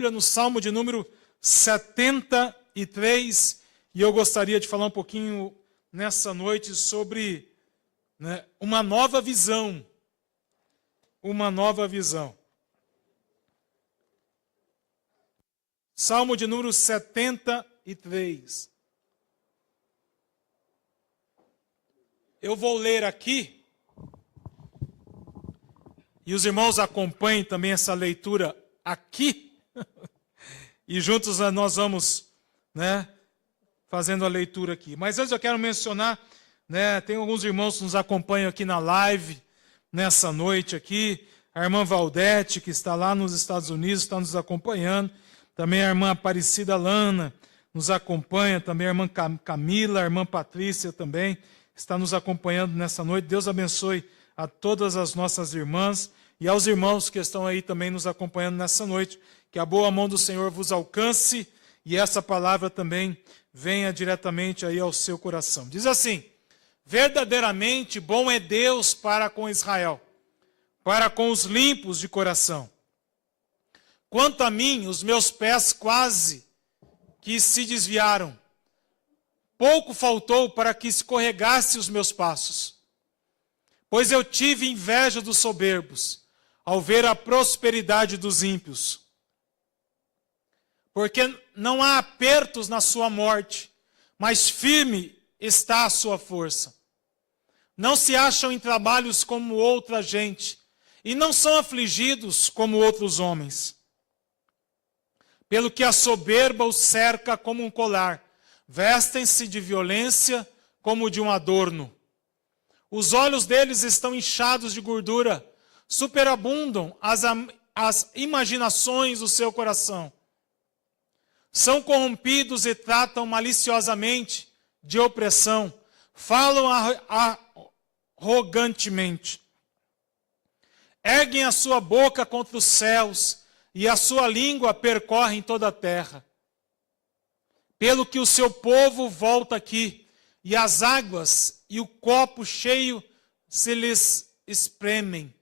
Bíblia no Salmo de número 73, e eu gostaria de falar um pouquinho nessa noite sobre uma nova visão. Uma nova visão. Salmo de número 73. Eu vou ler aqui, e os irmãos acompanhem também essa leitura aqui, e juntos nós vamos, fazendo a leitura aqui. Mas antes eu quero mencionar, tem alguns irmãos que nos acompanham aqui na live, nessa noite aqui, a irmã Valdete, que está lá nos Estados Unidos, está nos acompanhando, também a irmã Aparecida Lana nos acompanha, também a irmã Camila, a irmã Patrícia também está nos acompanhando nessa noite. Deus abençoe a todas as nossas irmãs e aos irmãos que estão aí também nos acompanhando nessa noite. Que a boa mão do Senhor vos alcance e essa palavra também venha diretamente aí ao seu coração. Diz assim: verdadeiramente bom é Deus para com Israel, para com os limpos de coração. Quanto a mim, os meus pés quase que se desviaram. Pouco faltou para que escorregasse os meus passos. Pois eu tive inveja dos soberbos, ao ver a prosperidade dos ímpios. Porque não há apertos na sua morte, mas firme está a sua força. Não se acham em trabalhos como outra gente, e não são afligidos como outros homens. Pelo que a soberba os cerca como um colar, vestem-se de violência como de um adorno. Os olhos deles estão inchados de gordura, superabundam as imaginações do seu coração. São corrompidos e tratam maliciosamente de opressão, falam arrogantemente. Erguem a sua boca contra os céus, e a sua língua percorre toda a terra. Pelo que o seu povo volta aqui, e as águas e o copo cheio se lhes espremem.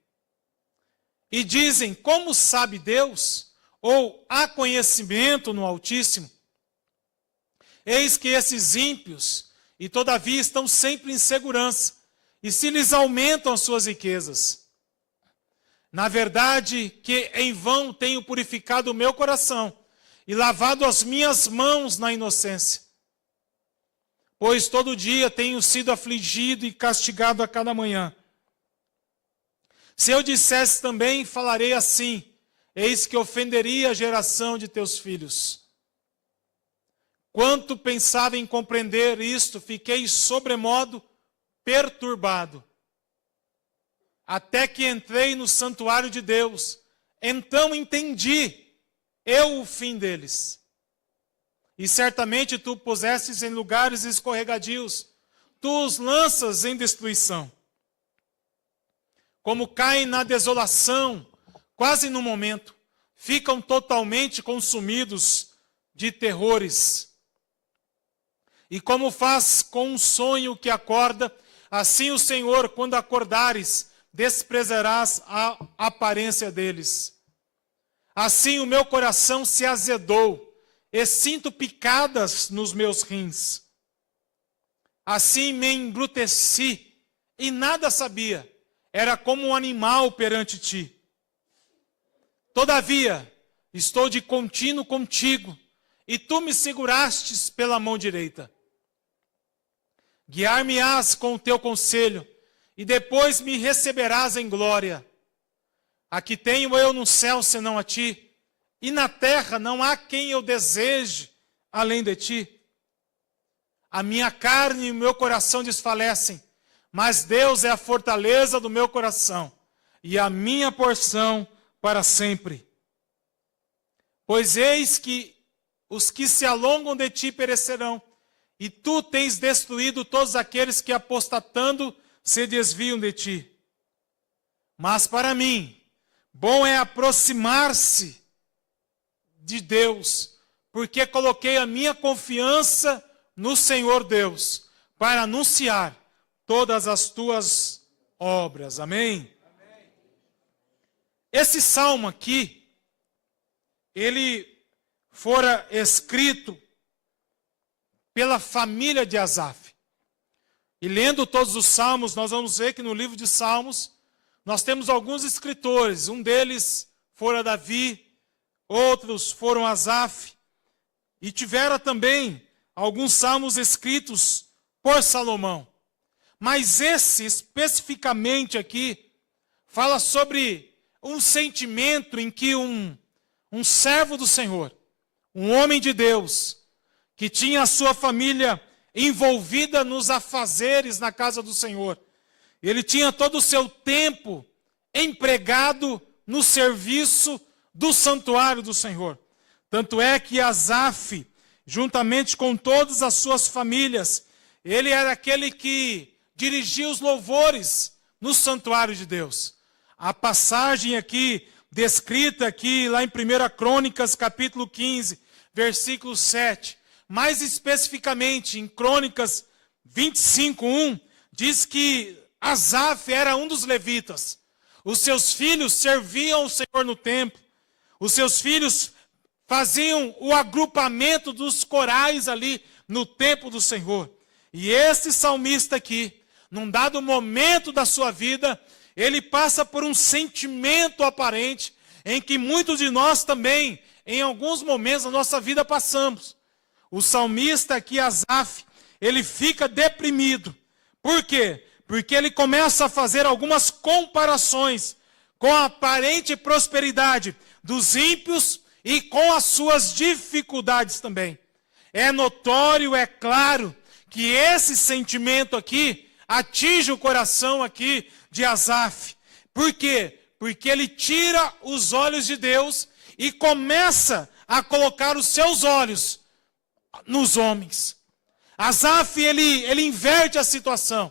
E dizem: como sabe Deus? Ou há conhecimento no Altíssimo? Eis que esses ímpios, e todavia estão sempre em segurança, e se lhes aumentam as suas riquezas. Na verdade, que em vão tenho purificado o meu coração e lavado as minhas mãos na inocência. Pois todo dia tenho sido afligido e castigado a cada manhã. Se eu dissesse também, falarei assim: eis que ofenderia a geração de teus filhos. Quanto pensava em compreender isto, fiquei sobremodo perturbado. Até que entrei no santuário de Deus, então entendi eu o fim deles. E certamente tu pusestes em lugares escorregadios, tu os lanças em destruição. Como caem na desolação, quase no momento, ficam totalmente consumidos de terrores. E como faz com um sonho que acorda, assim o Senhor, quando acordares, desprezarás a aparência deles. Assim o meu coração se azedou, e sinto picadas nos meus rins. Assim me embruteci, e nada sabia, era como um animal perante ti. Todavia, estou de contínuo contigo, e tu me segurastes pela mão direita. Guiar-me-ás com o teu conselho, e depois me receberás em glória. A que tenho eu no céu senão a ti, e na terra não há quem eu deseje além de ti. A minha carne e o meu coração desfalecem, mas Deus é a fortaleza do meu coração, e a minha porção para sempre. Pois eis que os que se alongam de ti perecerão, e tu tens destruído todos aqueles que apostatando se desviam de ti. Mas para mim, bom é aproximar-se de Deus, porque coloquei a minha confiança no Senhor Deus, para anunciar todas as tuas obras. Amém? Esse salmo aqui, ele fora escrito pela família de Asaf. E lendo todos os salmos, nós vamos ver que no livro de Salmos, nós temos alguns escritores. Um deles fora Davi, outros foram Asaf. E tiveram também alguns salmos escritos por Salomão. Mas esse, especificamente aqui, fala sobre um sentimento em que um servo do Senhor, um homem de Deus, que tinha a sua família envolvida nos afazeres na casa do Senhor. Ele tinha todo o seu tempo empregado no serviço do santuário do Senhor. Tanto é que Asaf, juntamente com todas as suas famílias, ele era aquele que dirigia os louvores no santuário de Deus. A passagem aqui, descrita aqui, lá em 1 Crônicas, capítulo 15, versículo 7, mais especificamente em Crônicas 25:1, diz que Asaf era um dos levitas. Os seus filhos serviam o Senhor no templo. Os seus filhos faziam o agrupamento dos corais ali no templo do Senhor. E esse salmista aqui, num dado momento da sua vida, ele passa por um sentimento aparente em que muitos de nós também, em alguns momentos da nossa vida, passamos. O salmista aqui, Asaf, ele fica deprimido. Por quê? Porque ele começa a fazer algumas comparações com a aparente prosperidade dos ímpios e com as suas dificuldades também. É notório, é claro, que esse sentimento aqui atinge o coração aqui de Asaf. Por quê? Porque ele tira os olhos de Deus e começa a colocar os seus olhos nos homens. Asaf, ele inverte a situação.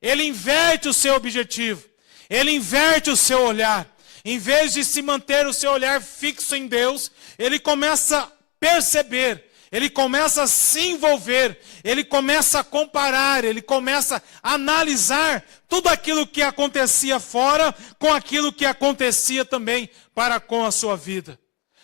Ele inverte o seu objetivo. Ele inverte o seu olhar. Em vez de se manter o seu olhar fixo em Deus, ele começa a perceber, ele começa a se envolver, ele começa a comparar, ele começa a analisar tudo aquilo que acontecia fora com aquilo que acontecia também para com a sua vida.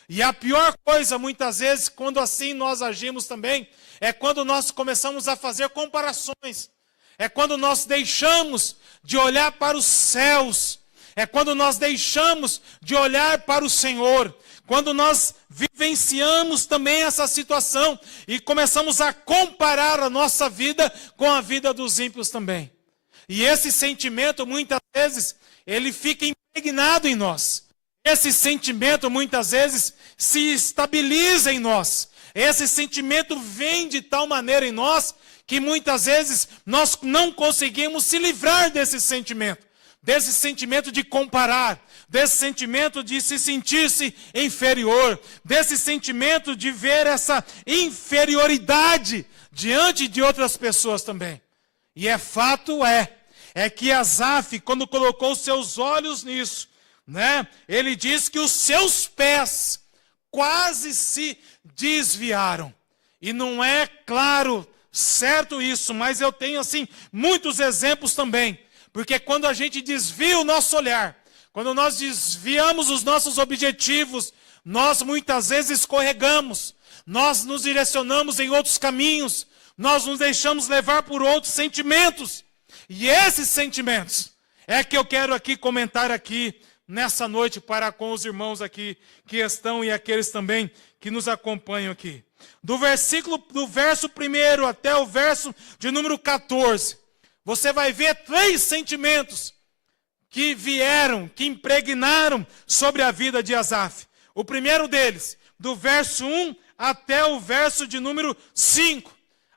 E a pior coisa, muitas vezes, quando assim nós agimos também, é quando nós começamos a fazer comparações. É quando nós deixamos de olhar para os céus. É quando nós deixamos de olhar para o Senhor. Quando nós vivenciamos também essa situação e começamos a comparar a nossa vida com a vida dos ímpios também. E esse sentimento, muitas vezes, ele fica impregnado em nós. Esse sentimento, muitas vezes, se estabiliza em nós. Esse sentimento vem de tal maneira em nós que muitas vezes nós não conseguimos se livrar desse sentimento de comparar, desse sentimento de se sentir-se inferior, desse sentimento de ver essa inferioridade diante de outras pessoas também. E fato é que Asaf, quando colocou seus olhos nisso, ele diz que os seus pés quase se desviaram. E não é claro, certo isso, mas eu tenho assim muitos exemplos também. Porque quando a gente desvia o nosso olhar, quando nós desviamos os nossos objetivos, nós muitas vezes escorregamos, nós nos direcionamos em outros caminhos, nós nos deixamos levar por outros sentimentos. E esses sentimentos é que eu quero aqui comentar aqui nessa noite para com os irmãos aqui que estão e aqueles também que nos acompanham aqui. Do verso 1 até o verso de número 14, você vai ver 3 sentimentos que vieram, que impregnaram sobre a vida de Asaf. O primeiro deles, do verso 1 até o verso de número 5.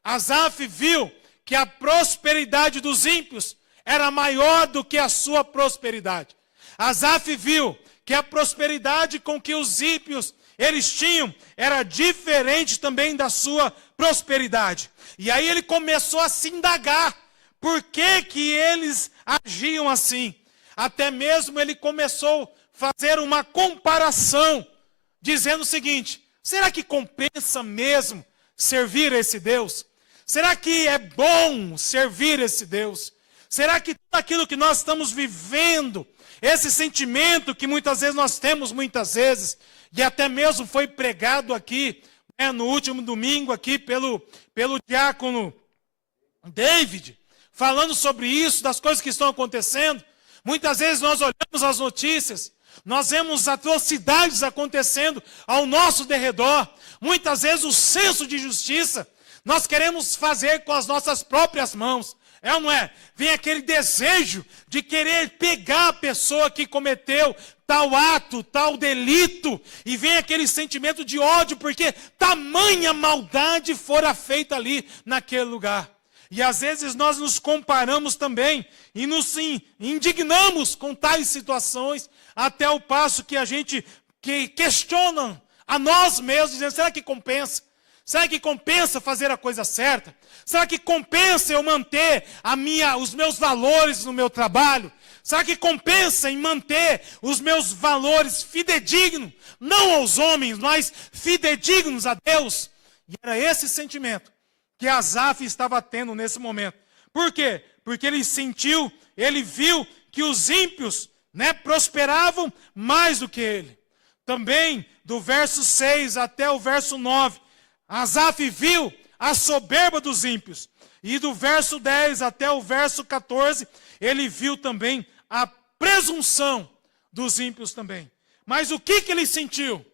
Asaf viu que a prosperidade dos ímpios era maior do que a sua prosperidade. Asaf viu que a prosperidade com que os ímpios eles tinham era diferente também da sua prosperidade. E aí ele começou a se indagar. Por que eles agiam assim? Até mesmo ele começou a fazer uma comparação, dizendo o seguinte: será que compensa mesmo servir esse Deus? Será que é bom servir esse Deus? Será que tudo aquilo que nós estamos vivendo, esse sentimento que muitas vezes nós temos, muitas vezes, e até mesmo foi pregado aqui, né, no último domingo aqui pelo diácono David, falando sobre isso, das coisas que estão acontecendo. Muitas vezes nós olhamos as notícias, nós vemos atrocidades acontecendo ao nosso derredor. Muitas vezes o senso de justiça nós queremos fazer com as nossas próprias mãos. É ou não é? Vem aquele desejo de querer pegar a pessoa que cometeu tal ato, tal delito, e vem aquele sentimento de ódio, porque tamanha maldade fora feita ali naquele lugar. E às vezes nós nos comparamos também e nos indignamos com tais situações, até o passo que a gente questiona a nós mesmos, dizendo, será que compensa? Será que compensa fazer a coisa certa? Será que compensa eu manter os meus valores no meu trabalho? Será que compensa em manter os meus valores fidedignos, não aos homens, mas fidedignos a Deus? E era esse sentimento que Asaf estava tendo nesse momento. Por quê? Porque ele viu que os ímpios, né, prosperavam mais do que ele. Também, do verso 6 até o verso 9, Asaf viu a soberba dos ímpios. E do verso 10 até o verso 14, ele viu também a presunção dos ímpios também. Mas o que ele sentiu?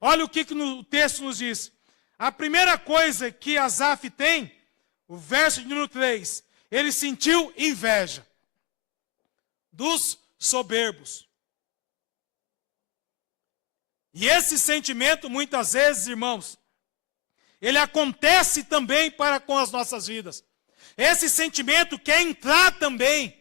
Olha o que o texto nos diz. A primeira coisa que Asaf tem, o verso de número 3, ele sentiu inveja dos soberbos. E esse sentimento, muitas vezes, irmãos, ele acontece também com as nossas vidas. Esse sentimento quer entrar também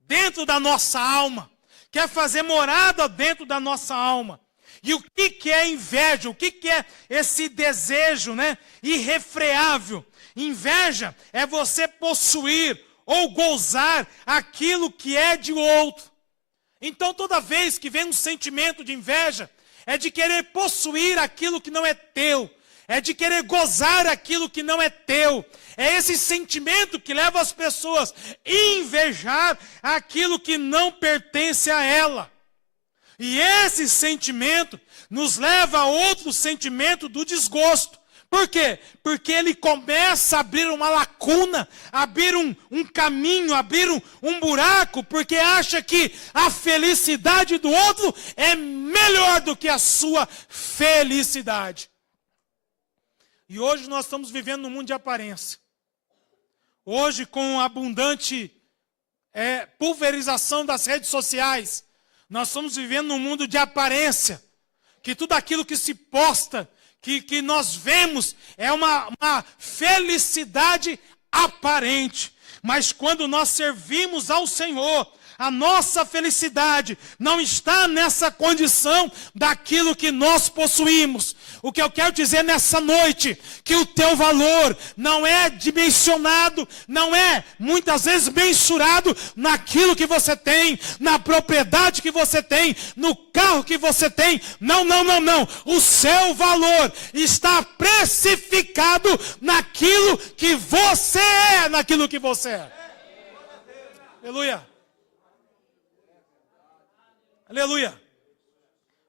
dentro da nossa alma, quer fazer morada dentro da nossa alma. E o que é inveja? O que é esse desejo, né, irrefreável? Inveja é você possuir ou gozar aquilo que é de outro. Então, toda vez que vem um sentimento de inveja, é de querer possuir aquilo que não é teu. É de querer gozar aquilo que não é teu. É esse sentimento que leva as pessoas a invejar aquilo que não pertence a ela. E esse sentimento nos leva a outro sentimento do desgosto. Por quê? Porque ele começa a abrir uma lacuna, abrir um caminho, abrir um buraco, porque acha que a felicidade do outro é melhor do que a sua felicidade. E hoje nós estamos vivendo num mundo de aparência. Hoje, com a abundante pulverização das redes sociais, nós estamos vivendo num mundo de aparência. Que tudo aquilo que se posta, que nós vemos, é uma felicidade aparente. Mas quando nós servimos ao Senhor, a nossa felicidade não está nessa condição daquilo que nós possuímos. O que eu quero dizer nessa noite, que o teu valor não é dimensionado, não é muitas vezes mensurado naquilo que você tem, na propriedade que você tem, no carro que você tem. Não. O seu valor está precificado naquilo que você é, naquilo que você é. Aleluia. Aleluia.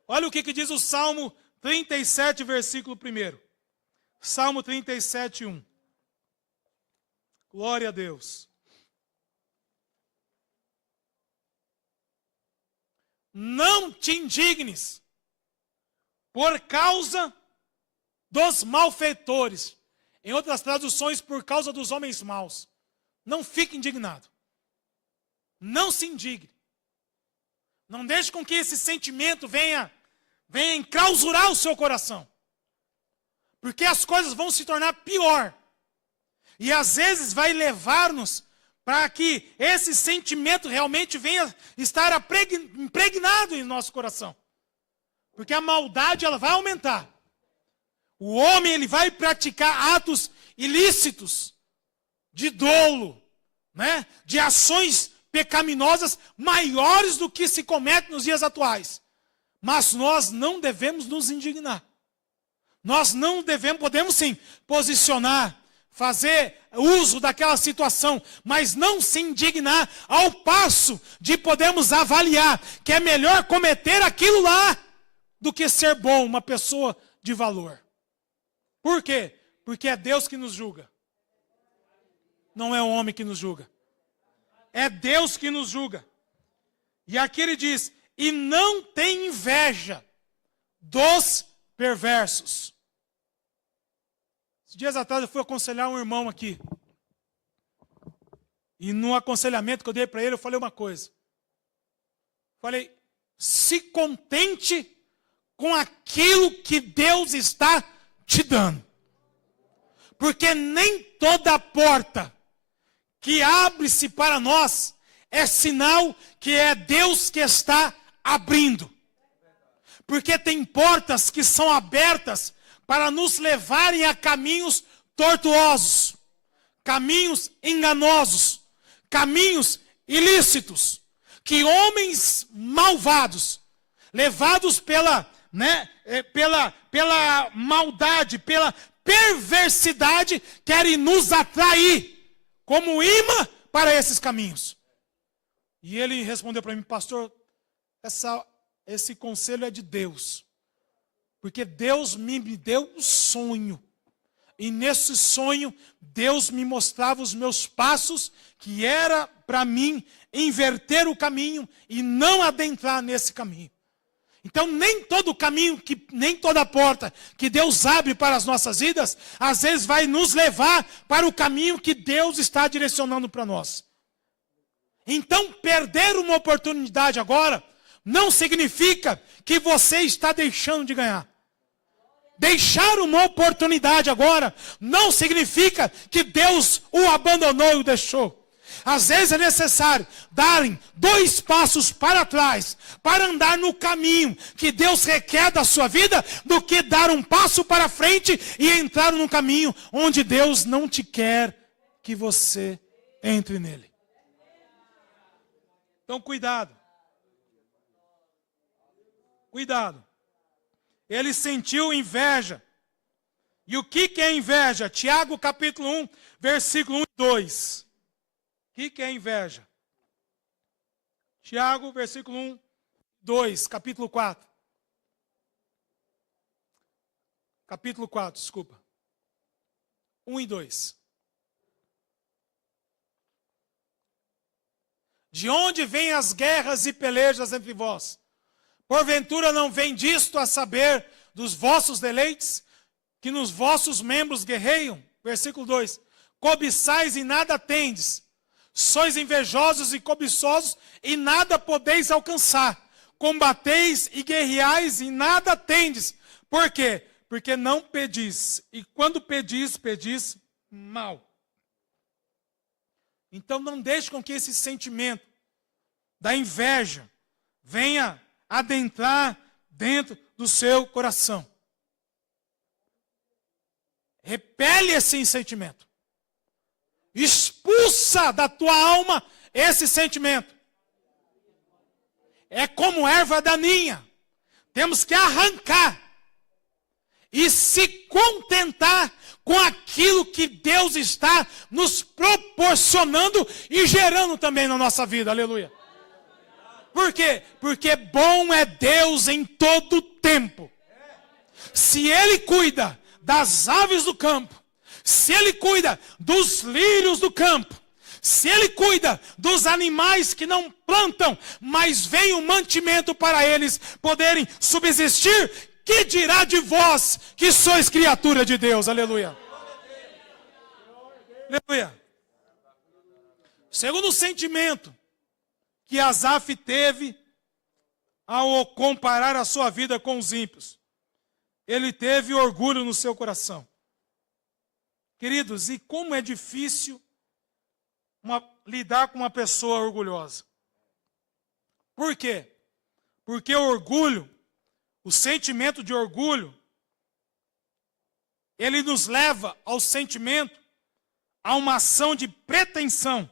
Olha o que diz o Salmo 37, versículo 1. Salmo 37, 1. Glória a Deus. Não te indignes por causa dos malfeitores. Em outras traduções, por causa dos homens maus. Não fique indignado. Não se indigne. Não deixe com que esse sentimento venha enclausurar o seu coração. Porque as coisas vão se tornar pior. E às vezes vai levar-nos para que esse sentimento realmente venha estar impregnado em nosso coração. Porque a maldade ela vai aumentar. O homem ele vai praticar atos ilícitos, de dolo, né? De ações pecaminosas maiores do que se comete nos dias atuais. Mas nós não devemos nos indignar. Nós não podemos sim posicionar, fazer uso daquela situação, mas não se indignar ao passo de podermos avaliar que é melhor cometer aquilo lá do que ser bom, uma pessoa de valor. Por quê? Porque é Deus que nos julga. Não é o homem que nos julga. É Deus que nos julga. E aqui ele diz, e não tem inveja dos perversos. Dias atrás eu fui aconselhar um irmão aqui. E no aconselhamento que eu dei para ele, eu falei uma coisa. Falei, se contente com aquilo que Deus está te dando. Porque nem toda porta que abre-se para nós é sinal que é Deus que está abrindo. Porque tem portas que são abertas para nos levarem a caminhos tortuosos, caminhos enganosos, caminhos ilícitos, que homens malvados, levados pela maldade, pela perversidade, querem nos atrair como imã para esses caminhos. E ele respondeu para mim, pastor, esse conselho é de Deus. Porque Deus me deu um sonho. E nesse sonho, Deus me mostrava os meus passos, que era para mim inverter o caminho e não adentrar nesse caminho. Então, nem todo caminho, nem toda porta que Deus abre para as nossas vidas, às vezes vai nos levar para o caminho que Deus está direcionando para nós. Então, perder uma oportunidade agora, não significa que você está deixando de ganhar. Deixar uma oportunidade agora não significa que Deus o abandonou e o deixou. Às vezes é necessário darem 2 passos para trás para andar no caminho que Deus requer da sua vida, do que dar um passo para frente e entrar no caminho onde Deus não te quer que você entre nele. Então cuidado. Cuidado. Ele sentiu inveja. E o que é inveja? Tiago capítulo 1, versículo 1 e 2. O que é inveja? Tiago, versículo 1, 2, capítulo 4. Capítulo 4, desculpa. 1 e 2. De onde vêm as guerras e pelejas entre vós? Porventura não vem disto a saber dos vossos deleites, que nos vossos membros guerreiam? Versículo 2. Cobiçais e nada tendes. Sois invejosos e cobiçosos e nada podeis alcançar. Combateis e guerreais e nada tendes. Por quê? Porque não pedis. E quando pedis, pedis mal. Então não deixe com que esse sentimento da inveja venha adentrar dentro do seu coração. Repele esse sentimento. Expulsa da tua alma esse sentimento. É como erva daninha. Temos que arrancar e se contentar com aquilo que Deus está nos proporcionando e gerando também na nossa vida. Aleluia. Por quê? Porque bom é Deus em todo tempo. Se Ele cuida das aves do campo, se Ele cuida dos lírios do campo, se Ele cuida dos animais que não plantam, mas vem o mantimento para eles poderem subsistir, que dirá de vós que sois criatura de Deus? Aleluia. Aleluia. Segundo sentimento que Asaf teve ao comparar a sua vida com os ímpios, ele teve orgulho no seu coração. Queridos, e como é difícil lidar com uma pessoa orgulhosa. Por quê? Porque o orgulho, o sentimento de orgulho, ele nos leva ao sentimento, a uma ação de pretensão,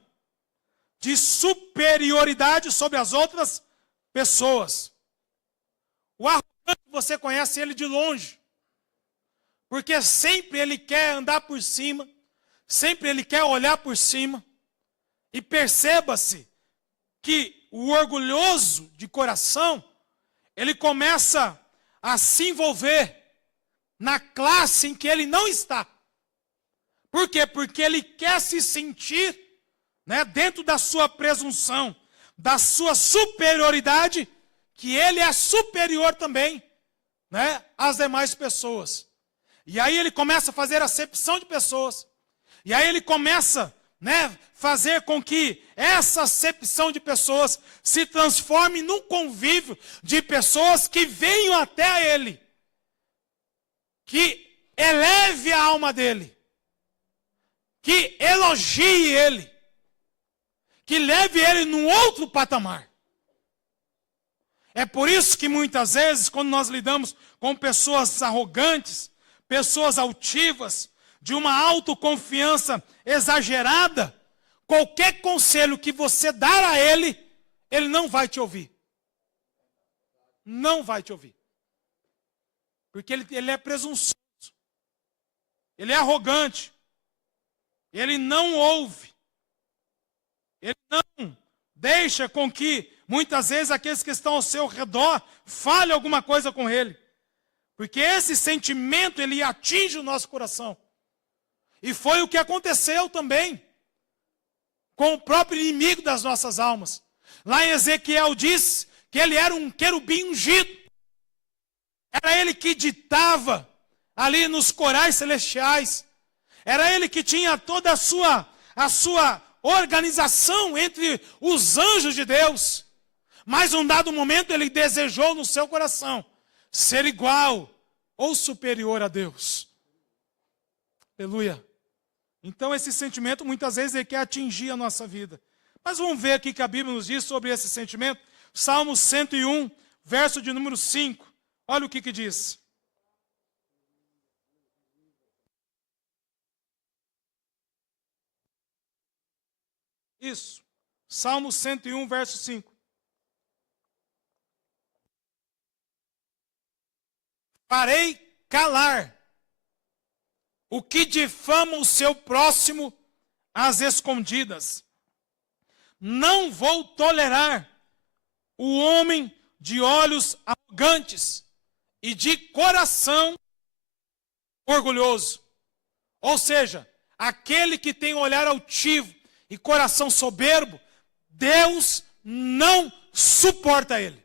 de superioridade sobre as outras pessoas. O arrogante, você conhece ele de longe, porque sempre ele quer andar por cima, sempre ele quer olhar por cima, e perceba-se que o orgulhoso de coração, ele começa a se envolver na classe em que ele não está. Por quê? Porque ele quer se sentir, né, dentro da sua presunção, da sua superioridade, que ele é superior também, né, às demais pessoas. E aí ele começa a fazer acepção de pessoas. E aí ele começa, né, fazer com que essa acepção de pessoas se transforme num convívio de pessoas que venham até a ele, que eleve a alma dele, que elogie ele, que leve ele num outro patamar. É por isso que muitas vezes, quando nós lidamos com pessoas arrogantes, pessoas altivas, de uma autoconfiança exagerada, qualquer conselho que você dar a ele, ele não vai te ouvir. Não vai te ouvir. Porque ele é presunçoso. Ele é arrogante. Ele não ouve. Ele não deixa com que, muitas vezes, aqueles que estão ao seu redor falem alguma coisa com ele. Porque esse sentimento, ele atinge o nosso coração. E foi o que aconteceu também com o próprio inimigo das nossas almas. Lá em Ezequiel diz que ele era um querubim ungido. Era ele que ditava ali nos corais celestiais. Era ele que tinha toda a sua organização entre os anjos de Deus. Mas um dado momento ele desejou no seu coração ser igual ou superior a Deus. Aleluia. Então esse sentimento muitas vezes ele quer atingir a nossa vida. Mas vamos ver aqui que a Bíblia nos diz sobre esse sentimento. Salmo 101, verso de número 5. Olha o que diz. Isso. Salmo 101, verso 5. Farei calar o que difama o seu próximo às escondidas. Não vou tolerar o homem de olhos arrogantes e de coração orgulhoso. Ou seja, aquele que tem olhar altivo e coração soberbo, Deus não suporta ele.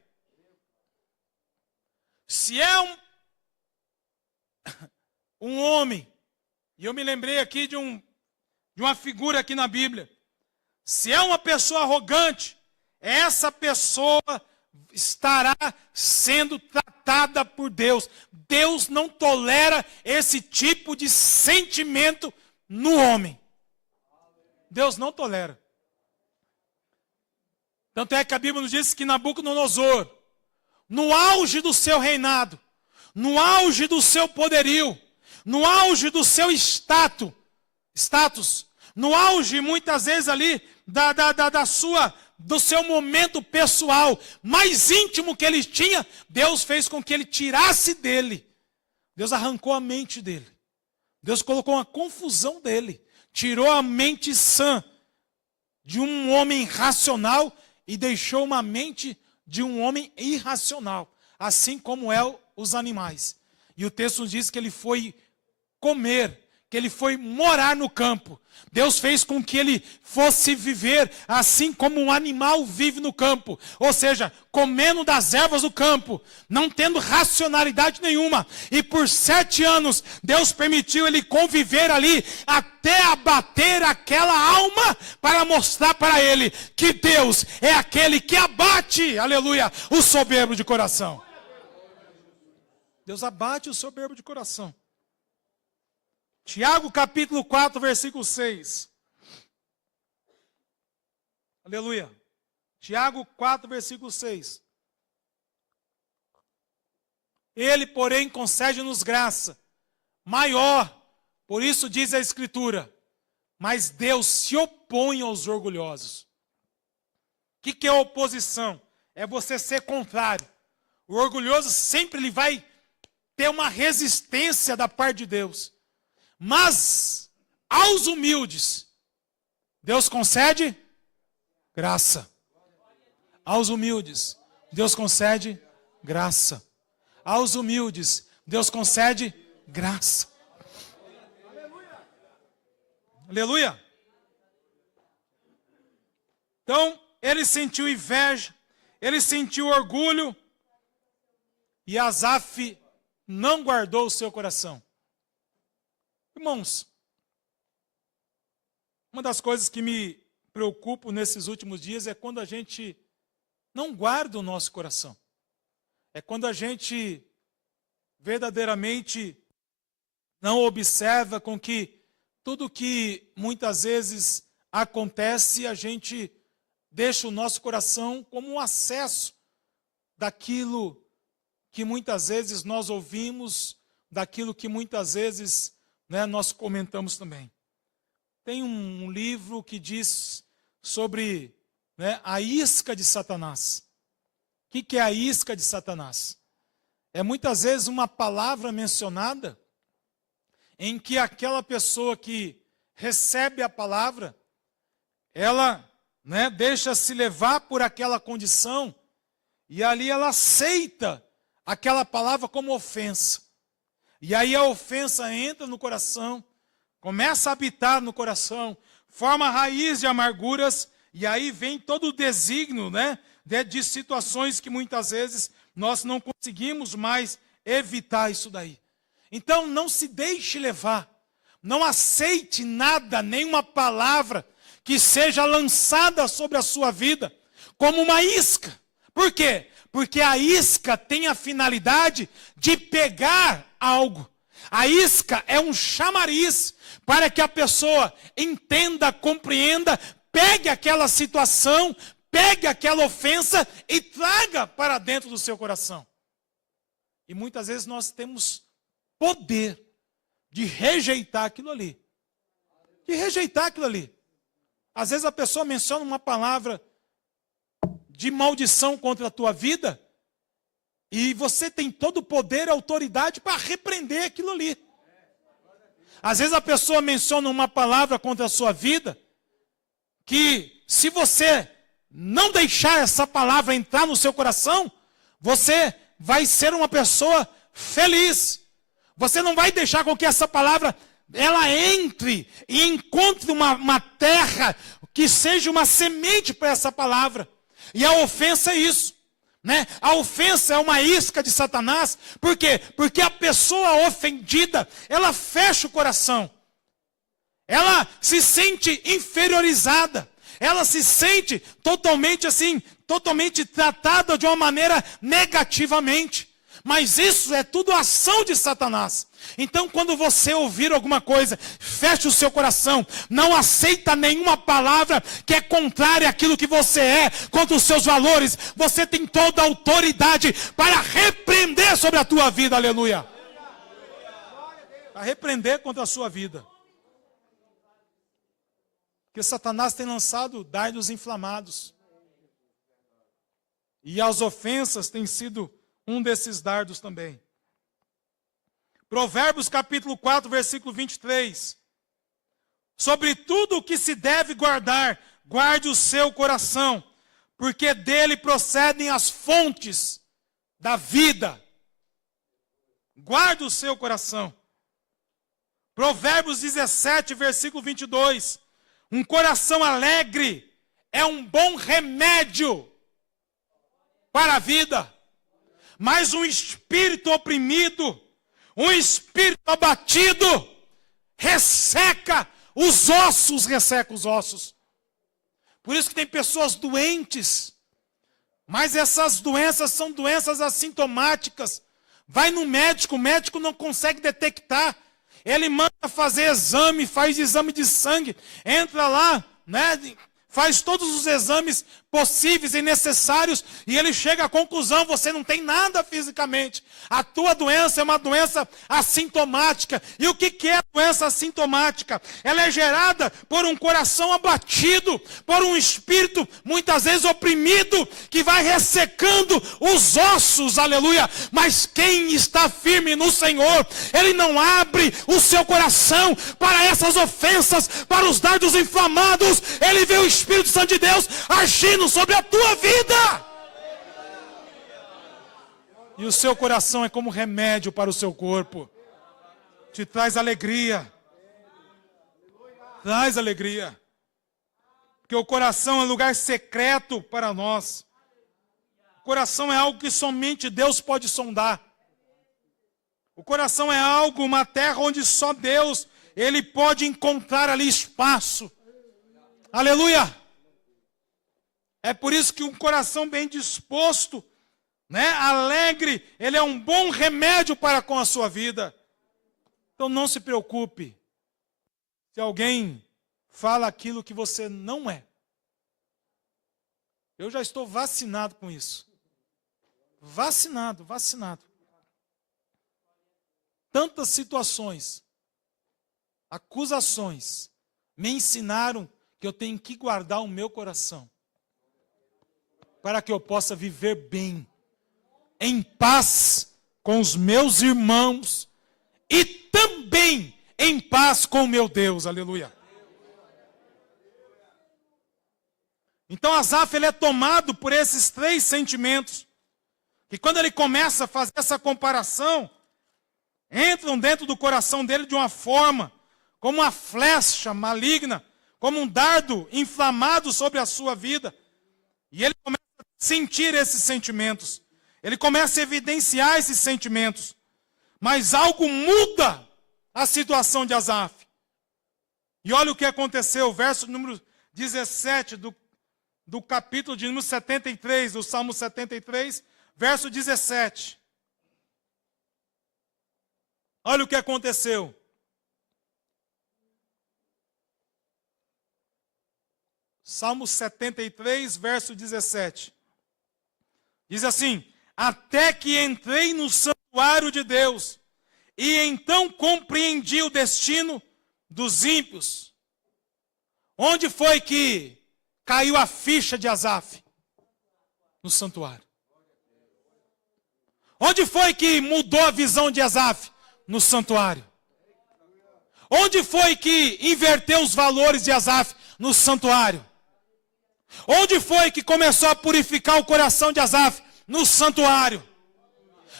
Se é um homem, e eu me lembrei aqui de uma figura aqui na Bíblia. Se é uma pessoa arrogante, essa pessoa estará sendo tratada por Deus. Deus não tolera esse tipo de sentimento no homem. Deus não tolera. Tanto é que a Bíblia nos diz que Nabucodonosor, no auge do seu reinado, no auge do seu poderio, no auge do seu status, no auge muitas vezes ali do seu momento pessoal mais íntimo que ele tinha, Deus fez com que ele tirasse dele. Deus arrancou a mente dele. Deus colocou uma confusão dele. Tirou a mente sã de um homem racional e deixou uma mente de um homem irracional, assim como é os animais. E o texto nos diz que ele foi comer, que ele foi morar no campo. Deus fez com que ele fosse viver assim como um animal vive no campo. Ou seja, comendo das ervas do campo, não tendo racionalidade nenhuma. E por 7 anos, Deus permitiu ele conviver ali, até abater aquela alma, para mostrar para ele que Deus é aquele que abate, aleluia, o soberbo de coração. Deus abate o soberbo de coração. Tiago capítulo 4, versículo 6. Aleluia. Tiago 4, versículo 6. Ele, porém, concede-nos graça maior. Por isso diz a Escritura, mas Deus se opõe aos orgulhosos. O que é oposição? É você ser contrário. O orgulhoso sempre ele vai ter uma resistência da parte de Deus. Mas aos humildes, Deus concede graça. Aos humildes, Deus concede graça. aos humildes Deus concede graça. Aleluia. Então, ele sentiu inveja, ele sentiu orgulho, e Asaf não guardou o seu coração. Irmãos, uma das coisas que me preocupa nesses últimos dias é quando a gente não guarda o nosso coração. É quando a gente verdadeiramente não observa com que tudo que muitas vezes acontece, a gente deixa o nosso coração como um acesso daquilo que muitas vezes nós ouvimos, daquilo que muitas vezes, né, nós comentamos também. Tem um livro que diz sobre, né, a isca de Satanás. O que é a isca de Satanás? É muitas vezes uma palavra mencionada em que aquela pessoa que recebe a palavra, ela, né, deixa-se levar por aquela condição e ali ela aceita aquela palavra como ofensa. E aí a ofensa entra no coração, começa a habitar no coração, forma raiz de amarguras, e aí vem todo o desígnio, né, de situações que muitas vezes nós não conseguimos mais evitar isso daí. Então não se deixe levar, não aceite nada, nenhuma palavra que seja lançada sobre a sua vida como uma isca. Por quê? Porque a isca tem a finalidade de pegar algo. A isca é um chamariz para que a pessoa entenda, compreenda, pegue aquela situação, pegue aquela ofensa e traga para dentro do seu coração. E muitas vezes nós temos poder de rejeitar aquilo ali. De rejeitar aquilo ali. Às vezes a pessoa menciona uma palavra de maldição contra a tua vida, e você tem todo o poder e autoridade para repreender aquilo ali. Às vezes a pessoa menciona uma palavra contra a sua vida, que se você não deixar essa palavra entrar no seu coração, você vai ser uma pessoa feliz. Você não vai deixar com que essa palavra ela entre e encontre uma terra que seja uma semente para essa palavra. E a ofensa é isso, né? A ofensa é uma isca de Satanás. Por quê? Porque a pessoa ofendida, ela fecha o coração. Ela se sente inferiorizada. Ela se sente totalmente assim, totalmente tratada de uma maneira negativamente. Mas isso é tudo ação de Satanás. Então, quando você ouvir alguma coisa, feche o seu coração. Não aceita nenhuma palavra que é contrária àquilo que você é, contra os seus valores. Você tem toda a autoridade para repreender sobre a tua vida, aleluia. Para repreender contra a sua vida. Porque Satanás tem lançado dardos inflamados. E as ofensas têm sido um desses dardos também. Provérbios capítulo 4, versículo 23. Sobre tudo o que se deve guardar, guarde o seu coração, porque dele procedem as fontes da vida. Guarde o seu coração. Provérbios 17, versículo 22. Um coração alegre é um bom remédio para a vida. Mas um espírito oprimido, um espírito abatido, resseca os ossos. Por isso que tem pessoas doentes, mas essas doenças são doenças assintomáticas. Vai no médico, o médico não consegue detectar. Ele manda fazer exame, faz exame de sangue, entra lá, né? Faz todos os exames possíveis e necessários e ele chega à conclusão, você não tem nada fisicamente. A tua doença é uma doença assintomática. E o que é a doença assintomática? Ela é gerada por um coração abatido, por um espírito muitas vezes oprimido, que vai ressecando os ossos, aleluia. Mas quem está firme no Senhor, ele não abre o seu coração para essas ofensas, para os dardos inflamados. Ele vê o Espírito Santo de Deus agindo sobre a tua vida. E o seu coração é como remédio para o seu corpo. Te traz alegria. Traz alegria. Porque o coração é um lugar secreto para nós. O coração é algo que somente Deus pode sondar. O coração é algo, uma terra onde só Deus, Ele pode encontrar ali espaço. Aleluia! É por isso que um coração bem disposto, né, alegre, ele é um bom remédio para com a sua vida. Então não se preocupe se alguém fala aquilo que você não é. Eu já estou vacinado com isso. Vacinado. Tantas situações, acusações, me ensinaram que eu tenho que guardar o meu coração, para que eu possa viver bem, em paz com os meus irmãos, e também em paz com o meu Deus, aleluia. Então Asaf, ele é tomado por esses três sentimentos, que quando ele começa a fazer essa comparação, entram dentro do coração dele de uma forma, como uma flecha maligna, como um dardo inflamado sobre a sua vida. E ele começa a sentir esses sentimentos. Ele começa a evidenciar esses sentimentos. Mas algo muda a situação de Asaf. E olha o que aconteceu, verso número 17 do capítulo de número 73, do Salmo 73, verso 17. Olha o que aconteceu. Salmo 73, verso 17. Diz assim: até que entrei no santuário de Deus, e então compreendi o destino dos ímpios. Onde foi que caiu a ficha de Asaf? No santuário. Onde foi que mudou a visão de Asaf? No santuário. Onde foi que inverteu os valores de Asaf? No santuário. Onde foi que começou a purificar o coração de Asaf? No santuário.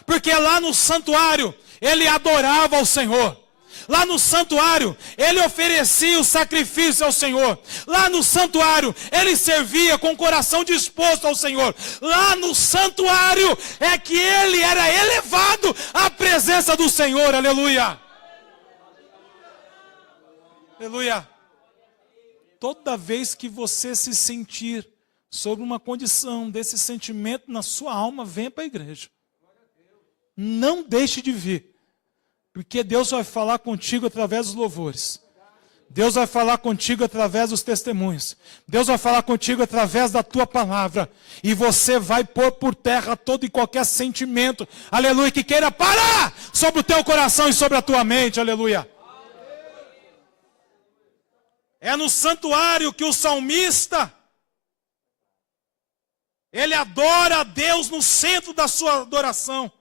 Porque lá no santuário ele adorava ao Senhor. Lá no santuário ele oferecia o sacrifício ao Senhor. Lá no santuário ele servia com o coração disposto ao Senhor. Lá no santuário é que ele era elevado à presença do Senhor. Aleluia. Aleluia. Toda vez que você se sentir sobre uma condição desse sentimento na sua alma, venha para a igreja. Não deixe de vir. Porque Deus vai falar contigo através dos louvores. Deus vai falar contigo através dos testemunhos. Deus vai falar contigo através da tua palavra. E você vai pôr por terra todo e qualquer sentimento, aleluia, que queira parar sobre o teu coração e sobre a tua mente, aleluia. É no santuário que o salmista, ele adora a Deus no centro da sua adoração.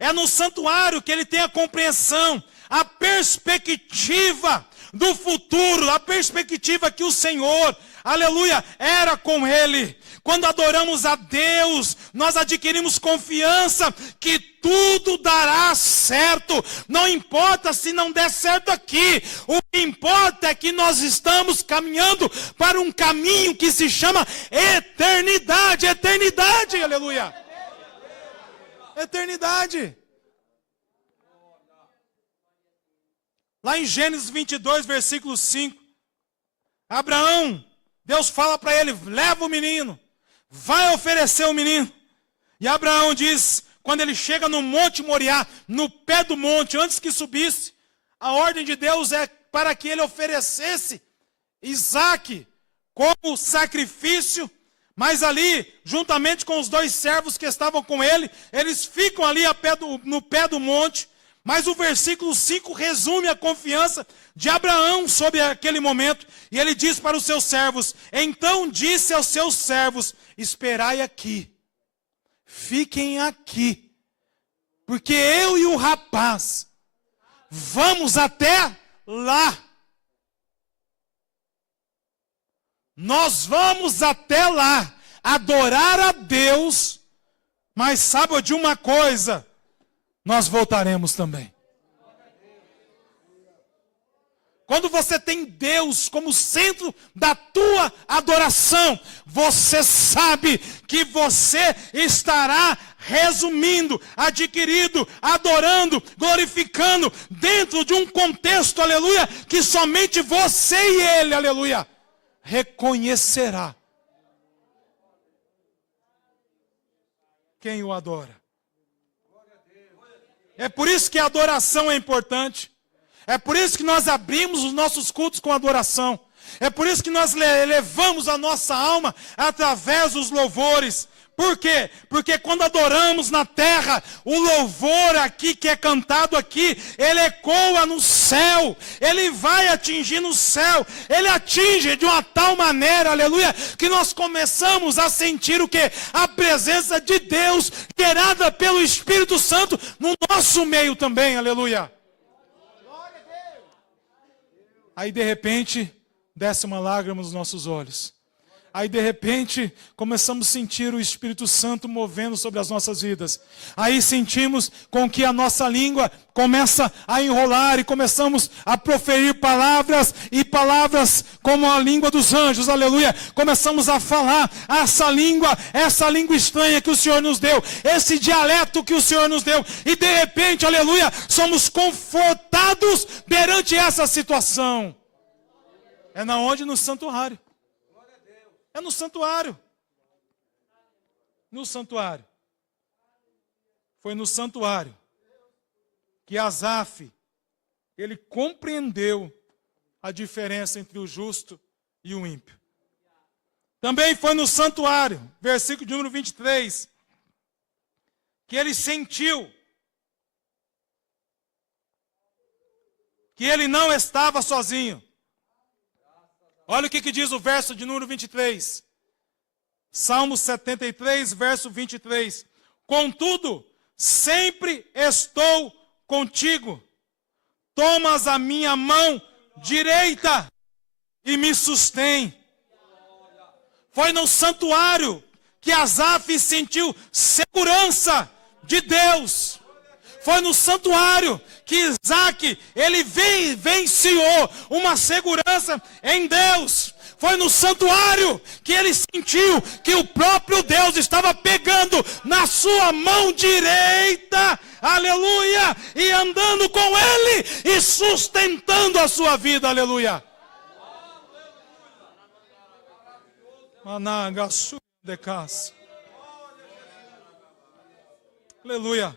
É no santuário que ele tem a compreensão, a perspectiva do futuro, a perspectiva que o Senhor, aleluia, era com ele. Quando adoramos a Deus, nós adquirimos confiança que tudo dará certo. Não importa se não der certo aqui. O que importa é que nós estamos caminhando para um caminho que se chama eternidade. Eternidade, aleluia. Eternidade. Lá em Gênesis 22, versículo 5. Abraão, Deus fala para ele, leva o menino. Vai oferecer o menino. E Abraão diz, quando ele chega no Monte Moriá, no pé do monte, antes que subisse, a ordem de Deus é para que ele oferecesse Isaque como sacrifício, mas ali, juntamente com os dois servos que estavam com ele, eles ficam ali no pé do monte, mas o versículo 5 resume a confiança de Abraão sobre aquele momento, e ele diz para os seus servos, então disse aos seus servos, esperai aqui, fiquem aqui, porque eu e o rapaz vamos até lá. Nós vamos até lá adorar a Deus, Mas sabe de uma coisa? Nós voltaremos também. Quando você tem Deus como centro da tua adoração, você sabe que você estará resumindo, adquirido, adorando, glorificando, dentro de um contexto, aleluia, que somente você e Ele, aleluia, reconhecerá quem o adora. É por isso que a adoração é importante. É por isso que nós abrimos os nossos cultos com adoração. É por isso que nós elevamos a nossa alma através dos louvores. Por quê? Porque quando adoramos na terra, o louvor aqui que é cantado aqui, ele ecoa no céu, ele vai atingir no céu, ele atinge de uma tal maneira, aleluia, que nós começamos a sentir o quê? A presença de Deus, gerada pelo Espírito Santo, no nosso meio também, aleluia. Aí de repente, desce uma lágrima nos nossos olhos. Aí de repente, começamos a sentir o Espírito Santo movendo sobre as nossas vidas. Aí sentimos com que a nossa língua começa a enrolar e começamos a proferir palavras e palavras como a língua dos anjos, aleluia. Começamos a falar essa língua estranha que o Senhor nos deu, esse dialeto que o Senhor nos deu. E de repente, aleluia, somos confortados perante essa situação. É na onde? No santuário. É no santuário. No santuário. Foi no santuário que Asaf, ele compreendeu a diferença entre o justo e o ímpio. Também foi no santuário, versículo de número 23, que ele sentiu que ele não estava sozinho. Olha o que diz o verso de número 23. Salmo 73, verso 23. Contudo, sempre estou contigo. Tomas a minha mão direita e me sustém. Foi no santuário que Asaf sentiu segurança de Deus. Foi no santuário que Isaac, ele venciou uma segurança em Deus. Foi no santuário que ele sentiu que o próprio Deus estava pegando na sua mão direita, aleluia, e andando com ele e sustentando a sua vida, aleluia. Aleluia.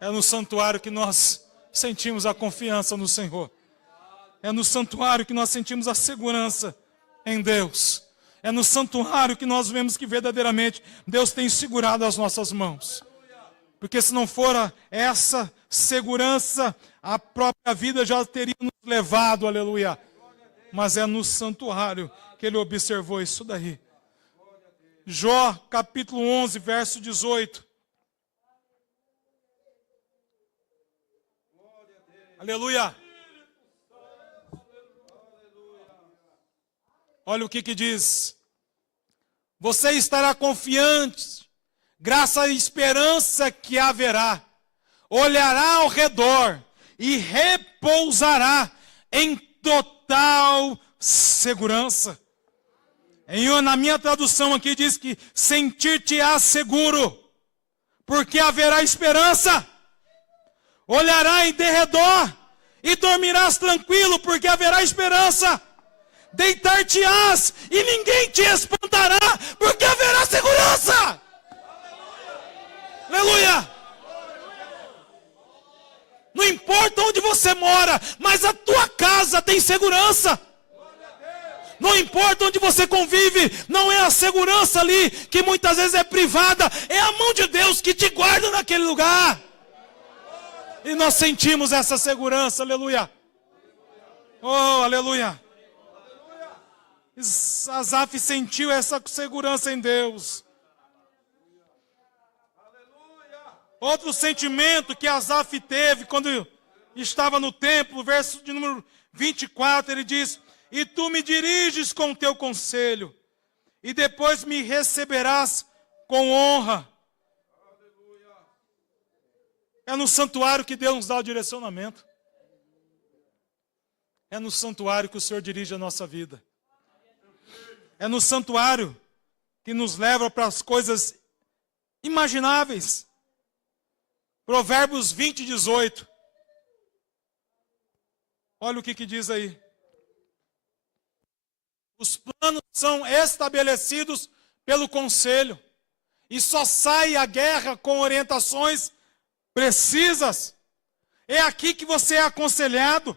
É no santuário que nós sentimos a confiança no Senhor. É no santuário que nós sentimos a segurança em Deus. É no santuário que nós vemos que verdadeiramente Deus tem segurado as nossas mãos. Porque se não for essa segurança, a própria vida já teria nos levado, aleluia. Mas é no santuário que ele observou isso daí. Jó, capítulo 11, verso 18. Aleluia. Olha o que diz. Você estará confiante, graças à esperança que haverá. Olhará ao redor e repousará em total segurança. Na minha tradução aqui diz que sentir-te-á seguro, porque haverá esperança. Olhará em derredor e dormirás tranquilo, porque haverá esperança. Deitar-te-ás e ninguém te espantará, porque haverá segurança. Aleluia. Não importa onde você mora, mas a tua casa tem segurança. Não importa onde você convive, não é a segurança ali, que muitas vezes é privada, é a mão de Deus que te guarda naquele lugar. E nós sentimos essa segurança, aleluia. Oh, aleluia. Asaf sentiu essa segurança em Deus. Outro sentimento que Asaf teve quando estava no templo, verso de número 24, ele diz: e tu me diriges com o teu conselho, e depois me receberás com honra. É no santuário que Deus nos dá o direcionamento. É no santuário que o Senhor dirige a nossa vida. É no santuário que nos leva para as coisas imagináveis. Provérbios 20, 18. Olha o que diz aí. Os planos são estabelecidos pelo conselho. E só sai a guerra com orientações precisas. É aqui que você é aconselhado.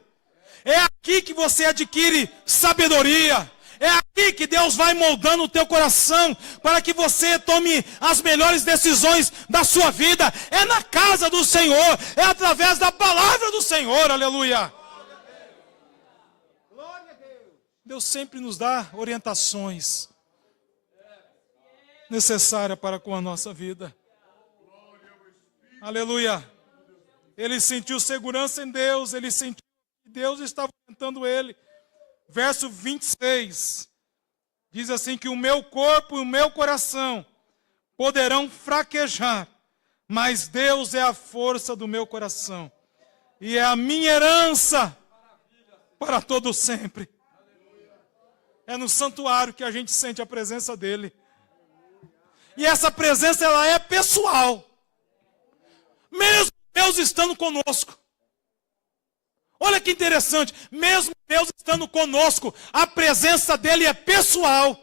É aqui que você adquire sabedoria. É aqui que Deus vai moldando o teu coração para que você tome as melhores decisões da sua vida. É na casa do Senhor, é através da palavra do Senhor, aleluia. Deus sempre nos dá orientações necessárias para com a nossa vida. Aleluia. Ele sentiu segurança em Deus, ele sentiu que Deus estava orientando ele. Verso 26, diz assim que o meu corpo e o meu coração poderão fraquejar, mas Deus é a força do meu coração e é a minha herança para todo sempre. É no santuário que a gente sente a presença dele. E essa presença, ela é pessoal. Mesmo Deus estando conosco. Olha que interessante, mesmo Deus estando conosco, a presença dele é pessoal.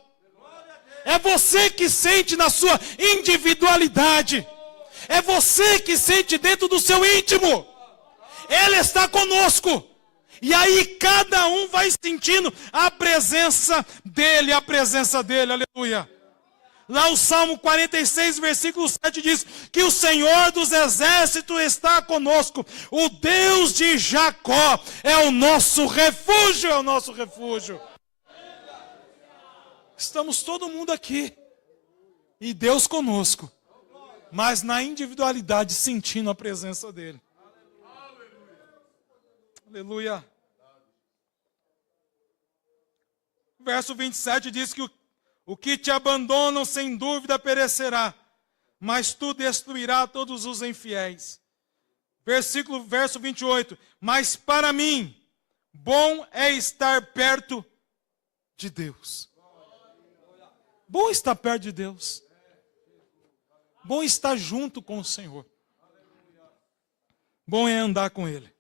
É você que sente na sua individualidade. É você que sente dentro do seu íntimo. Ele está conosco. E aí cada um vai sentindo a presença dele, aleluia. Lá o Salmo 46, versículo 7 diz que o Senhor dos exércitos está conosco. O Deus de Jacó é o nosso refúgio, Estamos todo mundo aqui. E Deus conosco. Mas na individualidade sentindo a presença dele. Aleluia. Verso 27 diz que o que te abandonam sem dúvida perecerá, mas tu destruirás todos os infiéis. Verso 28, mas para mim, bom é estar perto de Deus. Bom estar perto de Deus. Bom estar junto com o Senhor. Bom é andar com Ele.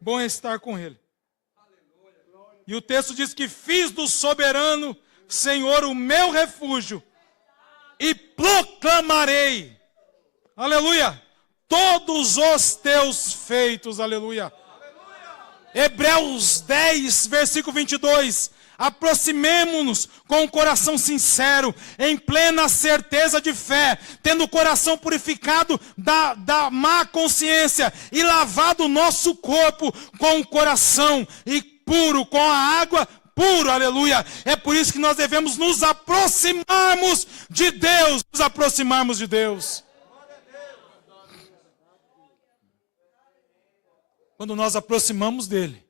Bom é estar com Ele. E o texto diz que fiz do soberano Senhor o meu refúgio e proclamarei, aleluia, todos os teus feitos, aleluia. Hebreus 10, versículo 22. Aproximemo-nos com o coração sincero, em plena certeza de fé, tendo o coração purificado da má consciência e lavado o nosso corpo com o coração e puro, com a água puro, aleluia. É por isso que nós devemos nos aproximarmos de Deus, Quando nós aproximamos dele,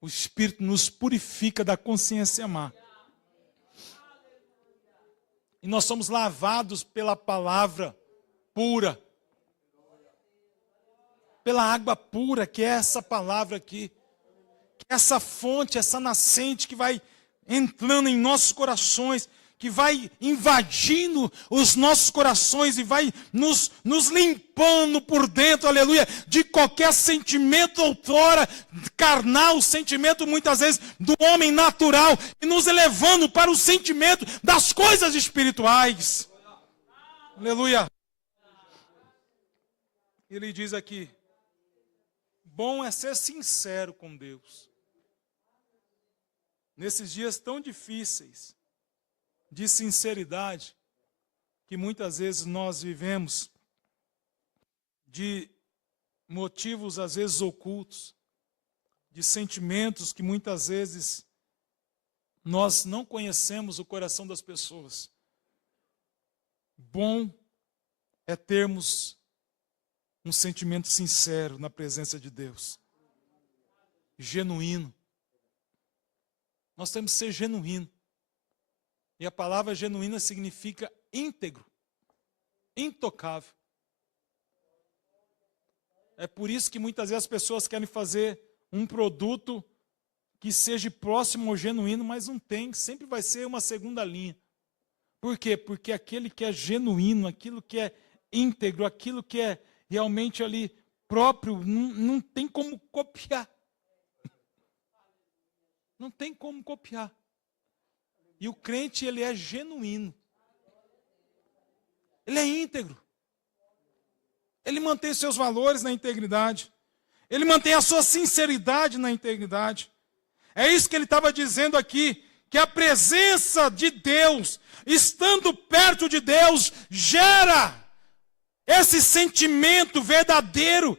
o Espírito nos purifica da consciência má. E nós somos lavados pela palavra pura. Pela água pura, que é essa palavra aqui. Que é essa fonte, essa nascente que vai entrando em nossos corações, que vai invadindo os nossos corações e vai nos limpando por dentro, aleluia, de qualquer sentimento outrora carnal, sentimento muitas vezes do homem natural, e nos elevando para o sentimento das coisas espirituais. Aleluia. Ele diz aqui, bom é ser sincero com Deus. Nesses dias tão difíceis, de sinceridade, que muitas vezes nós vivemos, de motivos às vezes ocultos, de sentimentos que muitas vezes nós não conhecemos o coração das pessoas. Bom é termos um sentimento sincero na presença de Deus, genuíno. Nós temos que ser genuíno. E a palavra genuína significa íntegro. Intocável. É por isso que muitas vezes as pessoas querem fazer um produto que seja próximo ao genuíno, mas não tem, sempre vai ser uma segunda linha. Por quê? Porque aquele que é genuíno, aquilo que é íntegro, aquilo que é realmente ali próprio, não tem como copiar. Não tem como copiar. E o crente, ele é genuíno. Ele é íntegro. Ele mantém seus valores na integridade. Ele mantém a sua sinceridade na integridade. É isso que ele estava dizendo aqui, que a presença de Deus, estando perto de Deus, gera esse sentimento verdadeiro,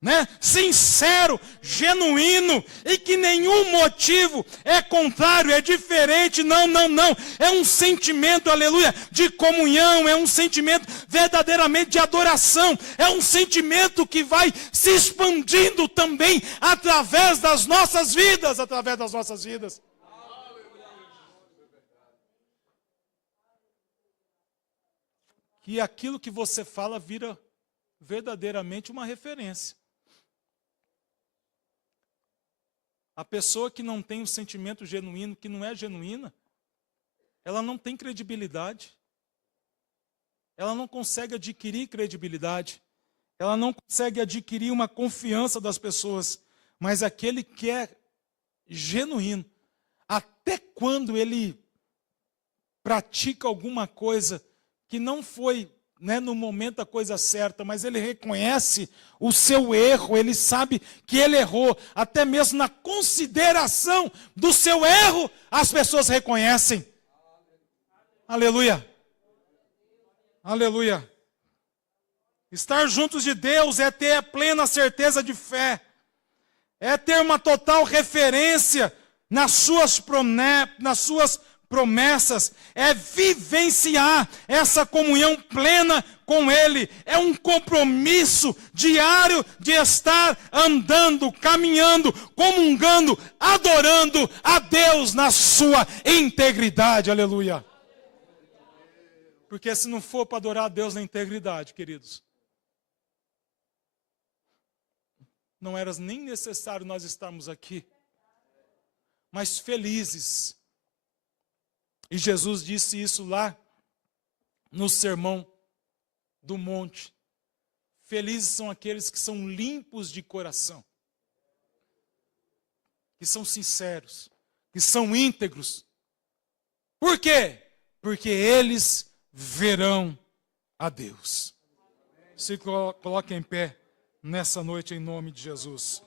né? Sincero, genuíno, e que nenhum motivo é contrário, é diferente, não. É um sentimento, aleluia, de comunhão, é um sentimento verdadeiramente de adoração, é um sentimento que vai se expandindo também através das nossas vidas, Que aquilo que você fala vira verdadeiramente uma referência. A pessoa que não tem um sentimento genuíno, que não é genuína, ela não tem credibilidade. Ela não consegue adquirir credibilidade. Ela não consegue adquirir uma confiança das pessoas. Mas aquele que é genuíno, até quando ele pratica alguma coisa que não foi, né, no momento a coisa certa, mas ele reconhece o seu erro, ele sabe que ele errou, até mesmo na consideração do seu erro, as pessoas reconhecem. Aleluia. Aleluia. Estar juntos de Deus é ter a plena certeza de fé, é ter uma total referência nas suas promessas, é vivenciar essa comunhão plena com Ele, é um compromisso diário de estar andando, caminhando, comungando, adorando a Deus na sua integridade, aleluia. Porque se não for para adorar a Deus na integridade, queridos, não era nem necessário nós estarmos aqui, mas felizes. E Jesus disse isso lá no Sermão do Monte. Felizes são aqueles que são limpos de coração, que são sinceros, que são íntegros. Por quê? Porque eles verão a Deus. Se coloque em pé nessa noite em nome de Jesus.